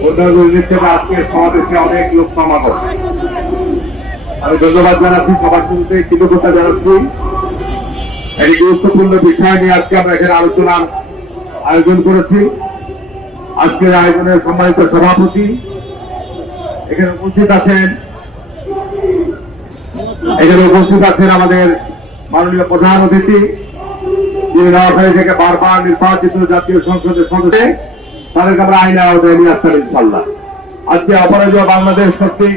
থেকে আজকে সমাবেশে অনেক লোক আমি ধন্যবাদ জানাচ্ছি সবার কৃতজ্ঞতা জানাচ্ছি একটি গুরুত্বপূর্ণ বিষয় নিয়ে আজকে আমরা এখানে আলোচনার আয়োজন করেছি আজকের আয়োজনের সম্মানিত সভাপতি এখানে উপস্থিত আছেন এখানে উপস্থিত আছেন আমাদের মাননীয় প্রধান অতিথি যিনি নোয়াখালী থেকে বারবার নির্বাচিত জাতীয় সংসদের সদস্য তাদেরকে আমরা আইনের আওতায় নিয়ে আসতাম ইনশাল্লাহ আজকে অপরাজয় বাংলাদেশ কর্তৃক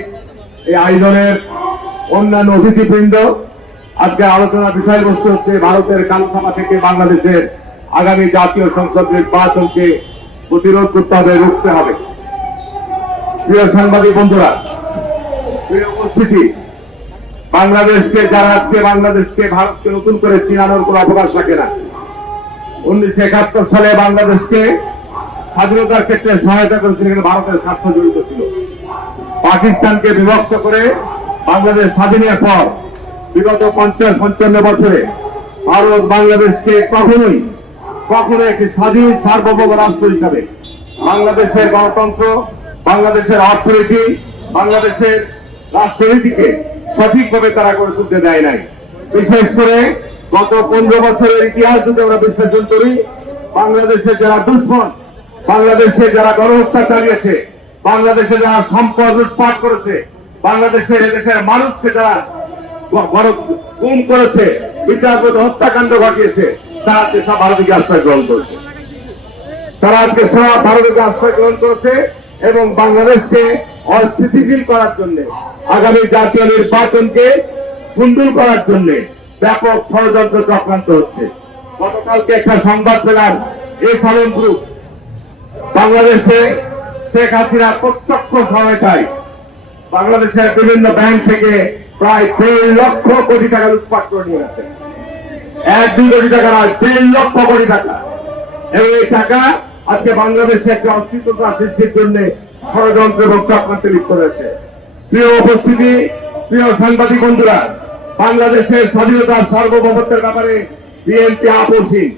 এই আয়োজনের অন্যান্য অতিথিবৃন্দ, আজকে আলোচনার বিষয়বস্তু হচ্ছে ভারতের কালসভা থেকে বাংলাদেশের আগামী জাতীয় সংসদ নির্বাচনকে প্রতিরোধ করতে হবে, রুখতে হবে। প্রিয় সাংবাদিক বন্ধুরা, প্রিয় উপস্থিতি, বাংলাদেশকে যারা আজকে বাংলাদেশকে ভারতকে নতুন করে চিনানোর কোনো অবকাশ থাকে না। উনিশশো একাত্তর সালে বাংলাদেশকে স্বাধীনতার ক্ষেত্রে সহায়তা করেছিল এখানে ভারতের স্বার্থ জড়িত ছিল। পাকিস্তানকে বিভক্ত করে বাংলাদেশ স্বাধীনের পর বিগত পঞ্চাশ, পঞ্চান্ন বছরে ভারত বাংলাদেশকে কখনোই কখনো একটি স্বাধীন সার্বভৌম রাষ্ট্র হিসাবে বাংলাদেশের গণতন্ত্র, বাংলাদেশের অর্থনীতি, বাংলাদেশের রাষ্ট্রনীতিকে সঠিকভাবে তারা করে তুলতে দেয় নাই। বিশেষ করে গত পনেরো বছরের ইতিহাস যদি আমরা বিশ্লেষণ করি, বাংলাদেশের যারা দুশ্মন বাংলাদেশে যারা গণহত্যা চালিয়েছে, বাংলাদেশে যারা সম্পদ লুটপাট করেছে বাংলাদেশের এদেশের মানুষকে যারা গুম করেছে, বিচারপতি হত্যাকাণ্ড ঘটিয়েছে, তারা আজকে সব ভারতীয় আশ্রয় গ্রহণ করেছে। তারা আজকে সব ভারতকে আশ্রয় গ্রহণ করেছে এবং বাংলাদেশকে অস্থিতিশীল করার জন্য, আগামী জাতীয় নির্বাচনকে কুণ্ডুল করার জন্য ব্যাপক ষড়যন্ত্র চক্রান্ত হচ্ছে। গতকালকে একটা সংবাদ পেলাম এই ফলন গ্রুপ বাংলাদেশে শেখ হাসিনার প্রত্যক্ষ সহায়তায় বাংলাদেশের বিভিন্ন ব্যাংক থেকে প্রায় দেড় লক্ষ কোটি টাকা লুটপাট করে নিয়ে গেছে। এক, দুই কোটি টাকা নয়, দেড় লক্ষ কোটি টাকা। এই টাকা আজকে বাংলাদেশে একটা অস্তিত্বতা সৃষ্টির জন্য ষড়যন্ত্র এবং চক্রান্তে লিপ্ত রয়েছে প্রিয় উপস্থিতি, প্রিয় সাংবাদিক বন্ধুরা, বাংলাদেশের স্বাধীনতার সার্বভৌমত্বের ব্যাপারে বিএনপি আপসীন